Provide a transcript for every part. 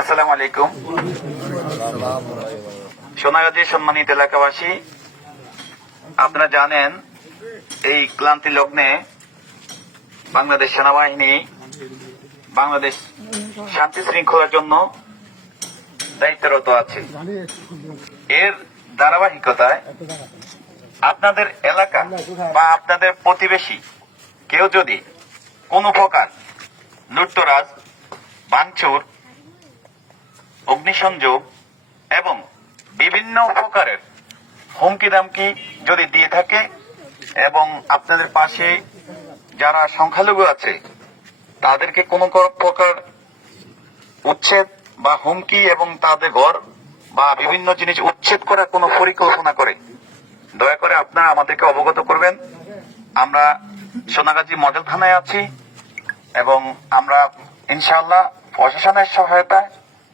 আসসালামু আলাইকুম। সোনাগাজীর সম্মানিত এলাকাবাসী, আপনারা জানেন এই ক্লান্তি লগ্নে বাংলাদেশ সেনাবাহিনী বাংলাদেশ শান্তি শৃঙ্খলার জন্য দায়িত্বরত আছে। এর ধারাবাহিকতায় আপনাদের এলাকা বা আপনাদের প্রতিবেশী কেউ যদি কোনো প্রকার লুটতরাজ, ভাঙচুর, অগ্নিসংযোগ এবং বিভিন্ন প্রকারের হুমকি দামকি যদি দিয়ে থাকে এবং আপনাদের পাশে যারা সংখ্যালঘু আছে তাদেরকে কোনো প্রকার উচ্ছেদ বা হুমকি এবং তাদের ঘর বা বিভিন্ন জিনিস উচ্ছেদ করার কোনো পরিকল্পনা করে, দয়া করে আপনারা আমাদেরকে অবগত করবেন। আমরা সোনাগাজী মডেল থানায় আছি এবং আমরা ইনশাআল্লাহ প্রশাসনের সহায়তায়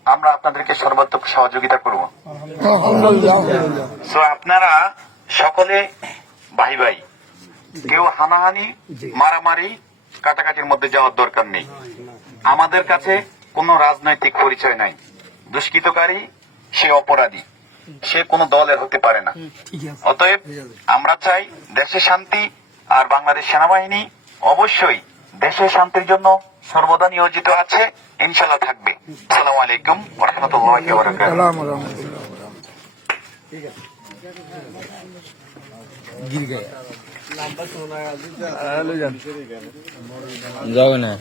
আমরা আপনাদেরকে সর্বাত্মক সহযোগিতা করব। সো আপনারা সকলে ভাই ভাই, কেউ হানাহানি, মারামারি, কাটাকাটির মধ্যে যাওয়ার দরকার নেই। আমাদের কাছে কোনো রাজনৈতিক পরিচয় নাই। দুষ্কৃতকারী সে অপরাধী, সে কোনো দলের হতে পারে না। অতএব আমরা চাই দেশে শান্তি, আর বাংলাদেশ সেনাবাহিনী অবশ্যই দেশের শান্তির জন্য সর্বদা নিয়োজিত আছে, ইনশাল্লাহ থাকবে। আসসালামু আলাইকুম ওয়া রাহমাতুল্লাহি ওয়া বারাকাতুহু। যাবে না।